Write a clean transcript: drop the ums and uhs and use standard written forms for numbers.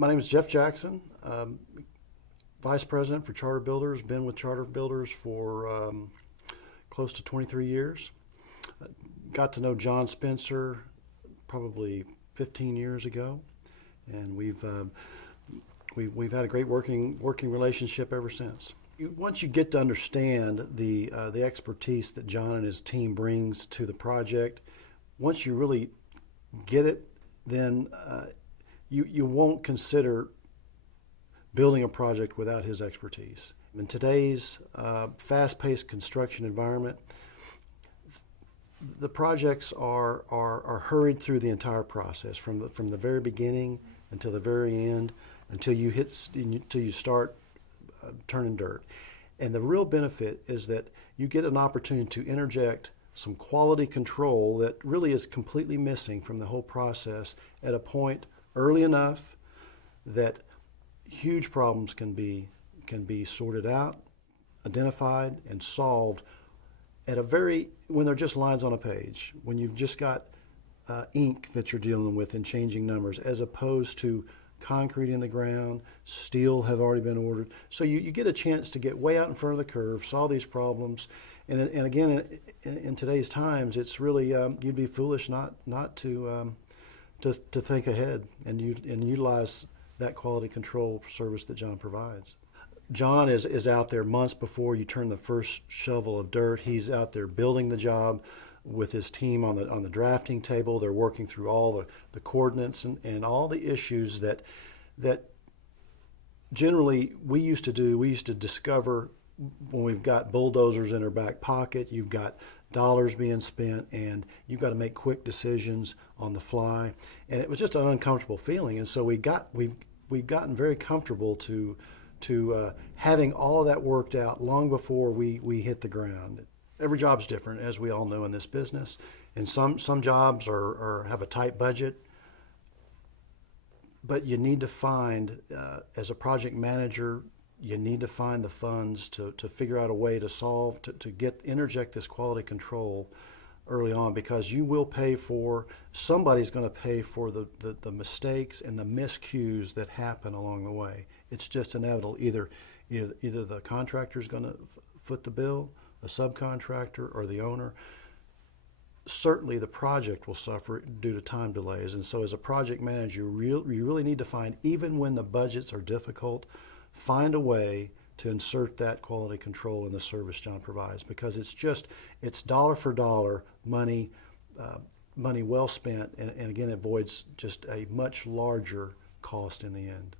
My name is Jeff Jackson, Vice President for Charter Builders. Been with Charter Builders for close to 23 years. Got to know John Spencer probably 15 years ago, and we've had a great working relationship ever since. Once you get to understand the expertise that John and his team brings to the project, once you really get it, then you won't consider building a project without his expertise. In today's fast-paced construction environment, the projects are hurried through the entire process from the very beginning until the very end, until you start turning dirt. And the real benefit is that you get an opportunity to interject some quality control that really is completely missing from the whole process at a point early enough that huge problems can be sorted out, identified, and solved when they're just lines on a page, when you've just got ink that you're dealing with and changing numbers, as opposed to concrete in the ground, steel have already been ordered. So you get a chance to get way out in front of the curve, solve these problems, and again, in today's times, it's really you'd be foolish not to think ahead and utilize that quality control service that John provides. John is out there months before you turn the first shovel of dirt. He's out there building the job with his team on the drafting table. They're working through all the coordinates and all the issues that generally we used to do. We used to discover when we've got bulldozers in our back pocket, you've got dollars being spent, and you've got to make quick decisions on the fly. And it was just an uncomfortable feeling. And so we've gotten very comfortable to having all of that worked out long before we hit the ground. Every job's different, as we all know in this business, and some jobs have a tight budget. But you need to find, as a project manager, you need to find the funds to figure out a way to solve, to interject this quality control early on, because you will somebody's going to pay for the mistakes and the miscues that happen along the way. It's just inevitable. Either the contractor's going to foot the bill, a subcontractor, or the owner. Certainly the project will suffer due to time delays. And so as a project manager, you really need to find, even when the budgets are difficult, find a way to insert that quality control in the service John provides, because it's dollar for dollar money well spent, and again, avoids just a much larger cost in the end.